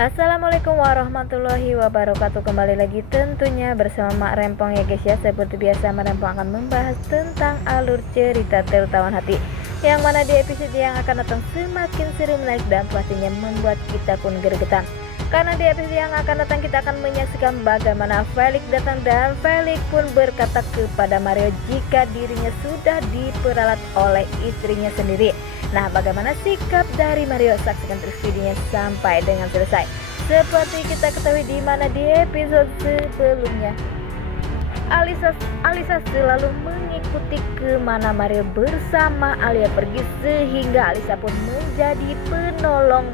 Assalamualaikum warahmatullahi wabarakatuh. Kembali lagi tentunya bersama Mak Rempong ya guys ya. Seperti biasa Mak Rempong akan membahas tentang alur cerita tertawan hati, yang mana di episode yang akan datang semakin seru, menarik dan pastinya membuat kita pun gregetan. Karena di episode yang akan datang kita akan menyaksikan bagaimana Felix datang dan Felix pun berkata kepada Mario jika dirinya sudah diperalat oleh istrinya sendiri. Nah, bagaimana sikap dari Mario? Saksikan terus videonya sampai dengan selesai. Seperti kita ketahui di mana di episode sebelumnya, Alisa selalu mengikuti kemana Mario bersama Alia pergi, sehingga Alisa pun menjadi penolong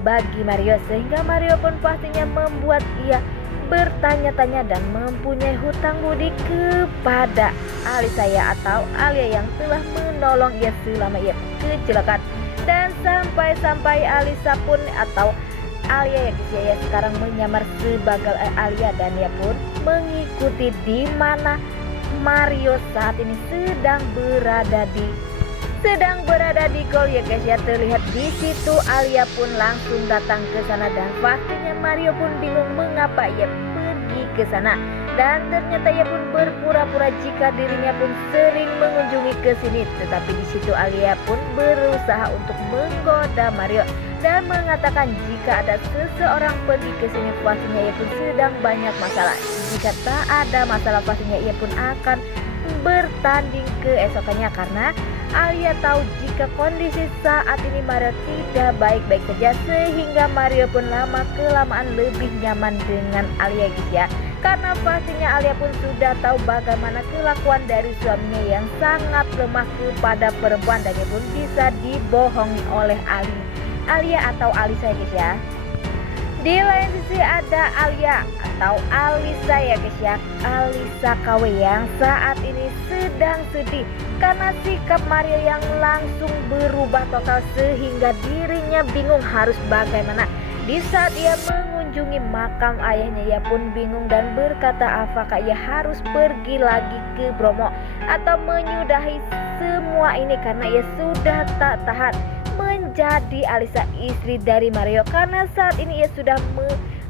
bagi Mario, sehingga Mario pun pastinya membuat ia bertanya-tanya dan mempunyai hutang budi kepada Alisa ya, atau Alia yang telah menolong ia selama ia kecelakaan. Dan sampai Alisa pun atau Alia ya sekarang menyamar sebagai Alia, dan ia pun mengikuti di mana Mario saat ini sedang berada di gol ya guys ya. Terlihat di situ Alia pun langsung datang ke sana, dan pastinya Mario pun bingung mengapa ia pergi ke sana, dan ternyata ia pun berpura-pura jika dirinya pun sering mengunjungi ke sini. Tetapi di situ Alia pun berusaha untuk menggoda Mario dan mengatakan jika ada seseorang pergi ke sini pastinya ia pun sedang banyak masalah. Jika tak ada masalah pastinya ia pun akan bertanding keesokannya, karena Alia tahu jika kondisi saat ini Mario tidak baik-baik saja, sehingga Mario pun lama-kelamaan lebih nyaman dengan Alia guys ya. Karena pastinya Alia pun sudah tahu bagaimana kelakuan dari suaminya yang sangat lemah kepada perempuan, dan ia pun bisa dibohongi oleh Alia atau Alisa guys ya. Di lain sisi ada Alia atau Alisa ya guys ya, Alisa KW yang saat ini sedang sedih karena sikap Mario yang langsung berubah total, sehingga dirinya bingung harus bagaimana. Di saat ia mengunjungi makam ayahnya, ia pun bingung dan berkata apakah ia harus pergi lagi ke Bromo atau menyudahi semua ini, karena ia sudah tak tahan menjadi Alisa istri dari Mario, karena saat ini ia sudah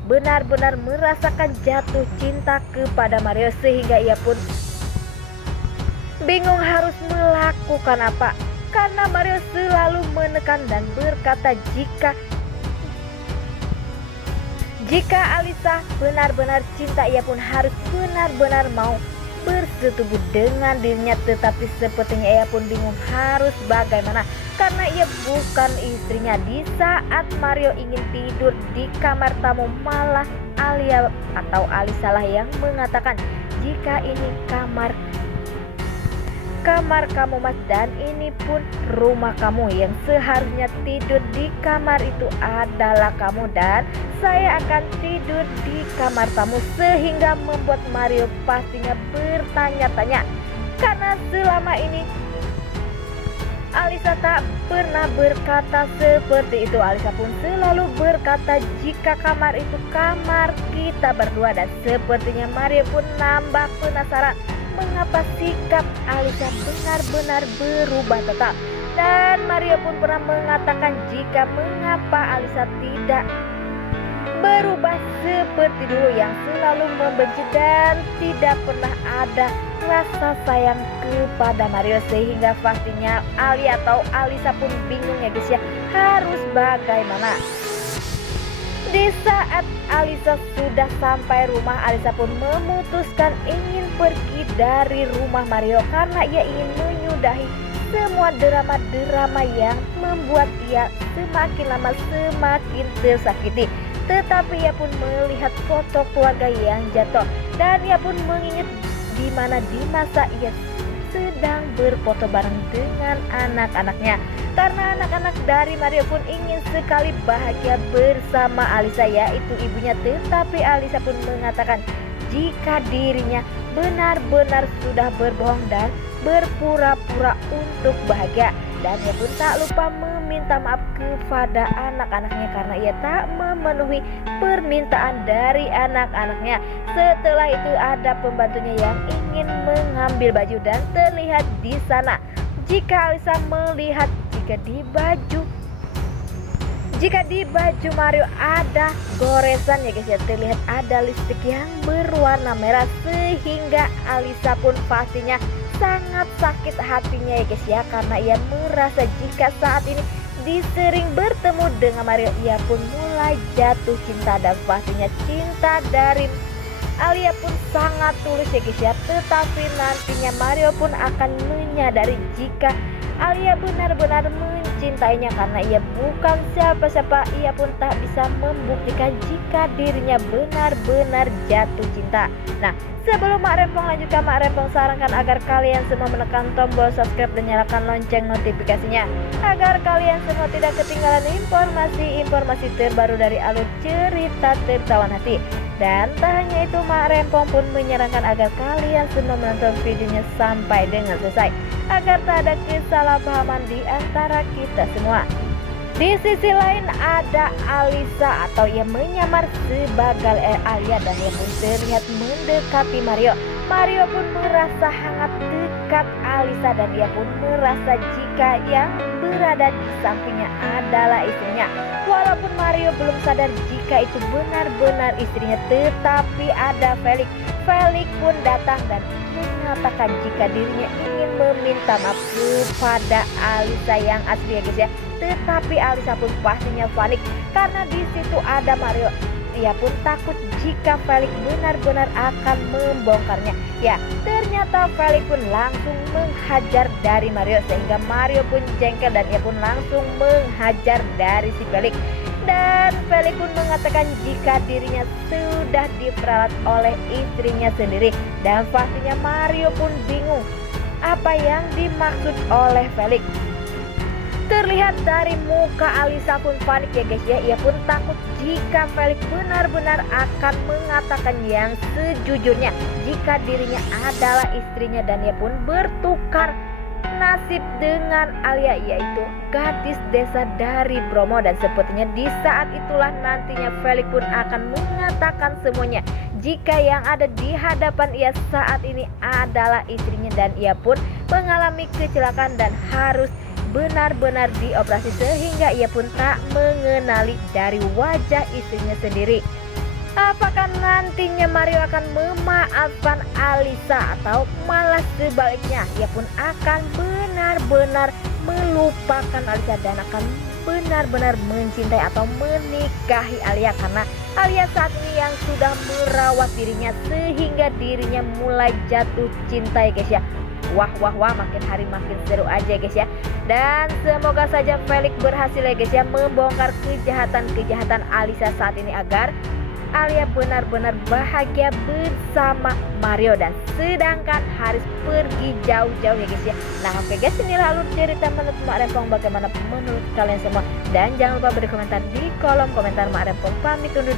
benar-benar merasakan jatuh cinta kepada Mario, sehingga ia pun bingung harus melakukan apa, karena Mario selalu menekan dan berkata jika Alisa benar-benar cinta ia pun harus benar-benar mau bersetubuh dengan dirinya. Tetapi sepertinya ia pun bingung harus bagaimana, karena ia bukan istrinya. Di saat Mario ingin tidur di kamar tamu, malah Alia atau Alisa lah yang mengatakan jika ini kamar kamu mas, dan ini pun rumah kamu, yang seharusnya tidur di kamar itu adalah kamu, dan saya akan tidur di kamar tamu. Sehingga membuat Mario pastinya bertanya-tanya, karena selama ini Alisa tak pernah berkata seperti itu. Alisa pun selalu berkata jika kamar itu kamar kita berdua, dan sepertinya Mario pun nambah penasaran mengapa sikap Alisa benar-benar berubah total. Dan Mario pun pernah mengatakan jika mengapa Alisa tidak berubah seperti dulu, yang selalu membenci dan tidak pernah ada rasa sayang kepada Mario, sehingga pastinya Alia atau Alisa pun bingung ya guys ya harus bagaimana. Di saat Alisa sudah sampai rumah, Alisa pun memutuskan ingin pergi dari rumah Mario karena ia ingin menyudahi semua drama-drama yang membuat ia semakin lama semakin tersakiti. Tetapi ia pun melihat foto keluarga yang jatuh, dan ia pun mengingat di mana di masa ia sedang berfoto bareng dengan anak-anaknya, karena anak-anak dari Mario pun ingin sekali bahagia bersama Alisa yaitu ibunya. Tetapi Alisa pun mengatakan jika dirinya benar-benar sudah berbohong dan berpura-pura untuk bahagia, dan ia pun tak lupa meminta maaf kepada anak-anaknya karena ia tak memenuhi permintaan dari anak-anaknya. Setelah itu ada pembantunya yang ingin mengambil baju, dan terlihat di sana jika Alisa melihat jika Jika di baju Mario ada goresan ya guys ya, terlihat ada lipstik yang berwarna merah, sehingga Alisa pun pastinya sangat sakit hatinya ya guys ya, karena ia merasa jika saat ini disering bertemu dengan Mario, ia pun mulai jatuh cinta, dan pastinya cinta dari Alia pun sangat tulus ya guys ya. Tetapi nantinya Mario pun akan menyadari jika Alia benar-benar mencintainya, karena ia bukan siapa-siapa. Ia pun tak bisa membuktikan jika dirinya benar-benar jatuh cinta. Nah, sebelum Mak Rempong lanjutkan, Mak Rempong sarankan agar kalian semua menekan tombol subscribe dan nyalakan lonceng notifikasinya, agar kalian semua tidak ketinggalan informasi-informasi terbaru dari alur cerita tertawan hati. Dan tak hanya itu, Mak Rempong pun menyarankan agar kalian semua menonton videonya sampai dengan selesai, agar tak ada kesalahpahaman di antara kita semua. Di sisi lain ada Alisa, atau ia menyamar sebagai Alia, dan ia pun terlihat mendekati Mario. Mario pun merasa hangat dekat Alisa, dan ia pun merasa jika yang berada di sampingnya adalah istrinya. Walaupun Mario belum sadar jika itu benar-benar istrinya, tetapi ada Felix. Felix pun datang dan mengatakan jika dirinya ingin meminta maaf kepada Alisa yang asli ya guys ya. Tetapi Alisa pun pastinya panik karena di situ ada Mario. Ia pun takut jika Felix benar-benar akan membongkarnya. Ya, ternyata Felix pun langsung menghajar dari Mario, sehingga Mario pun jengkel dan ia pun langsung menghajar dari si Felix. Dan Felix pun mengatakan jika dirinya sudah diperalat oleh istrinya sendiri. Dan pastinya Mario pun bingung apa yang dimaksud oleh Felix. Terlihat dari muka Alisa pun panik ya guys ya. Ia pun takut jika Felix benar-benar akan mengatakan yang sejujurnya jika dirinya adalah istrinya, dan ia pun bertukar nasib dengan Alia, yaitu gadis desa dari Bromo. Dan sepertinya di saat itulah nantinya Felix pun akan mengatakan semuanya jika yang ada di hadapan ia saat ini adalah istrinya, dan ia pun mengalami kecelakaan dan harus benar-benar dioperasi, sehingga ia pun tak mengenali dari wajah istrinya sendiri. Apakah nantinya Mario akan memaafkan Alisa, atau malah sebaliknya ia pun akan benar-benar melupakan Alisa dan akan benar-benar mencintai atau menikahi Alia, karena Alia saat ini yang sudah merawat dirinya sehingga dirinya mulai jatuh cinta ya guys ya. Wah, makin hari makin seru aja guys ya. Dan semoga saja Felix berhasil ya guys ya membongkar kejahatan Alisa saat ini, agar Alia benar-benar bahagia bersama Mario, dan sedangkan Haris pergi jauh-jauh ya guys ya. Nah oke guys, inilah alur cerita menurut Mak Rempong. Bagaimana menurut kalian semua? Dan jangan lupa berkomentar di kolom komentar. Mak Rempong pamit undur